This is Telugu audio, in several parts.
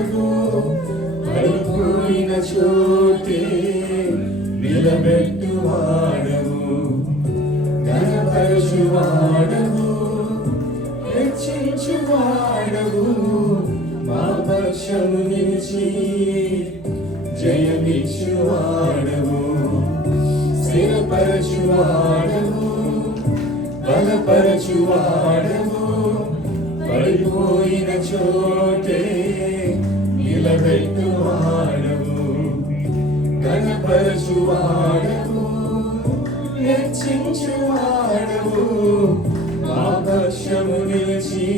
వాడవు, పడిపోయిన చోటే నిలబెట్టు వాడవు, ఘనపరచు వాడవు, హెచ్చించు వాడవు, మా పక్షము నిలిచి జయమిచ్చు వాడవు, స్థిరపరచు వాడవు, బలపరచు వాడవు, పడిపోయిన చోటే నిలబెట్టు వాడవు, ఘనపరచు వాడవు, హెచ్చించు వాడవు, మా పక్షము నిలిచి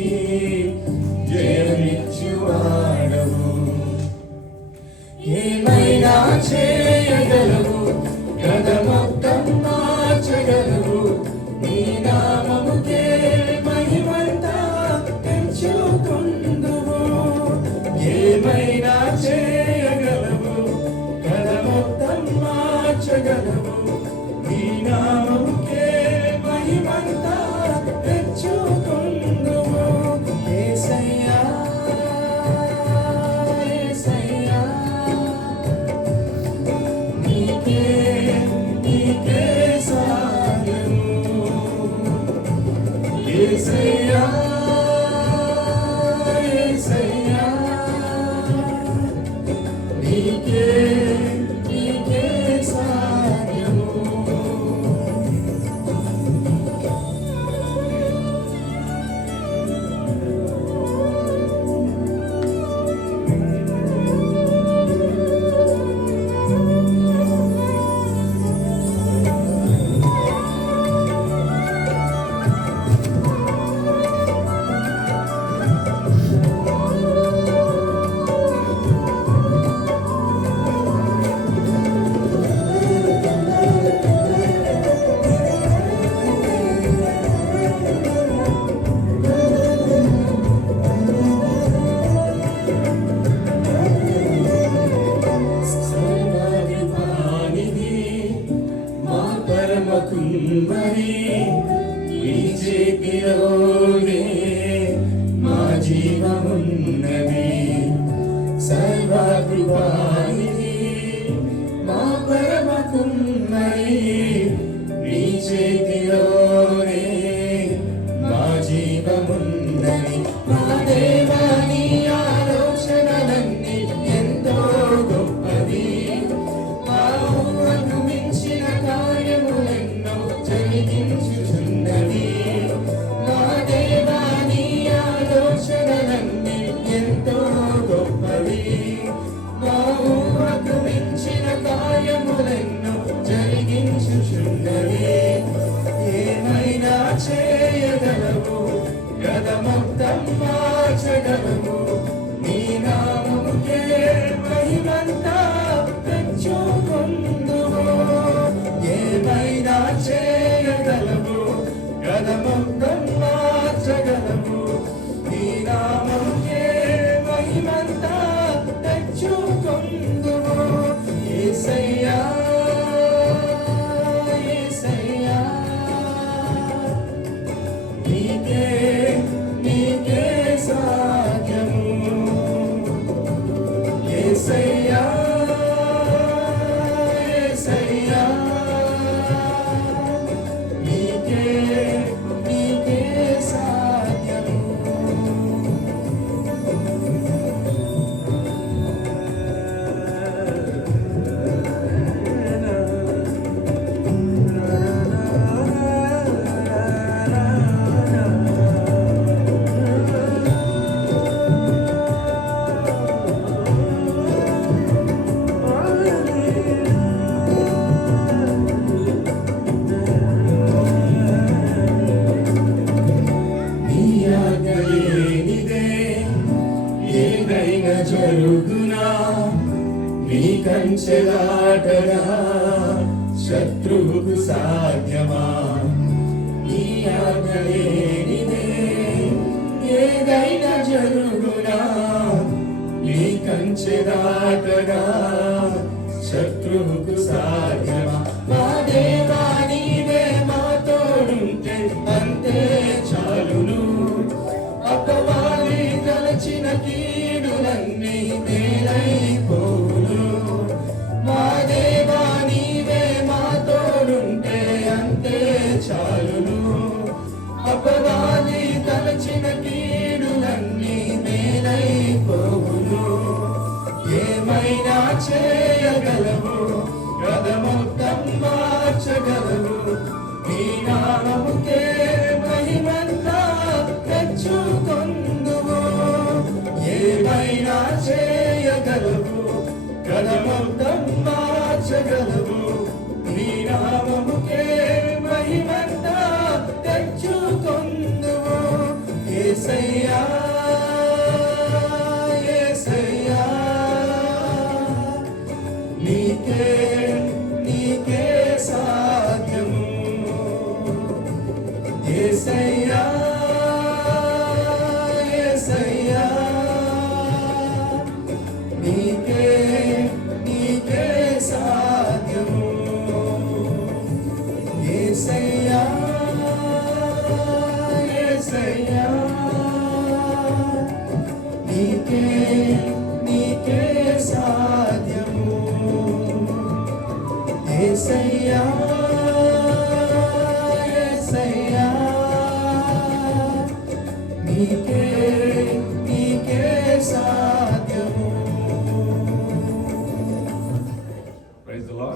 జయమిచ్చు వాడవు. ఏమైనా చేయగలవు, గత మొత్తం మార్చగలవు, నీ నామముకే మహిమంతా తెచ్చుకుందువు. ఏమైనా చేయగలవు, గత మొత్తం మార్చగలవు, నీ నామముకే మహిమంతా తెచ్చుకుందువు. యేసయ్యా యేసయ్యా యేసయ్యా నీకే నీకే సాధ్యము. కుమ్మరి ఈ చేతిలోనే మా జీవమున్నది, సర్వకృపానిధి మా పరమ కుమ్మరి ఈ చేతిలోనే మా జీవమున్నది. మా దేవా నీ ఆలోచనలన్నీ ఎంతో గొప్పది, మా ఊహకు మించిన కార్యములెన్నో జరిగించుచున్నది. మా దేవా నీ ఆలోచనలన్నీ ఎంతో గొప్పవి, మా ఊహకు మించిన కార్యములెన్నో జరిగించుచున్నది. ఏమైనా చేయగలవు, గత మొత్తం మార్చగలవు, నీ నామముకే మహిమంతా తెచ్చుకుందువు. ఏమైనా చేయగలవు, గత మొత్తం మార్చగలవు, నీ నామముకే మహిమంతా తెచ్చుకుందువు. యేసయ్యా యేసయ్యా నీకే నీకే సాధ్యము. యేసయ్యా యేసయ్యా నీకే నీకే సాధ్యము. ఏదైనా జరుగునా నీ కంచె దాటగా శత్రువుకు సాధ్యమా? నీ ఆజ్ఞలేనిదే ఏదైనా జరుగునా నీ కంచె దాటగా శత్రువుకు సాధ్యమా? మా దేవా నీవే మా తోడుంటే అంతే చాలును. అపవాది తలచిన కీడులన్నీ చేయగలవు కథ మొత్తం మార్చగలవు నీ నామముకే మహిమంతా తెచ్చుకొందువు ఏమైనా చేయగలవు కథ మొత్తం మార్చగలవు నీ నామముకే మహిమంతా తెచ్చుకొందువు యేసయ్యా యేసయ్యా నీకే నీకే సాధ్యము యేసయ్యా యేసయ్యా నీకే నీకే సాధ్యము యేసయ్యా యేసయ్యా నీకే నీకే సాధ్యము యేసయ్యా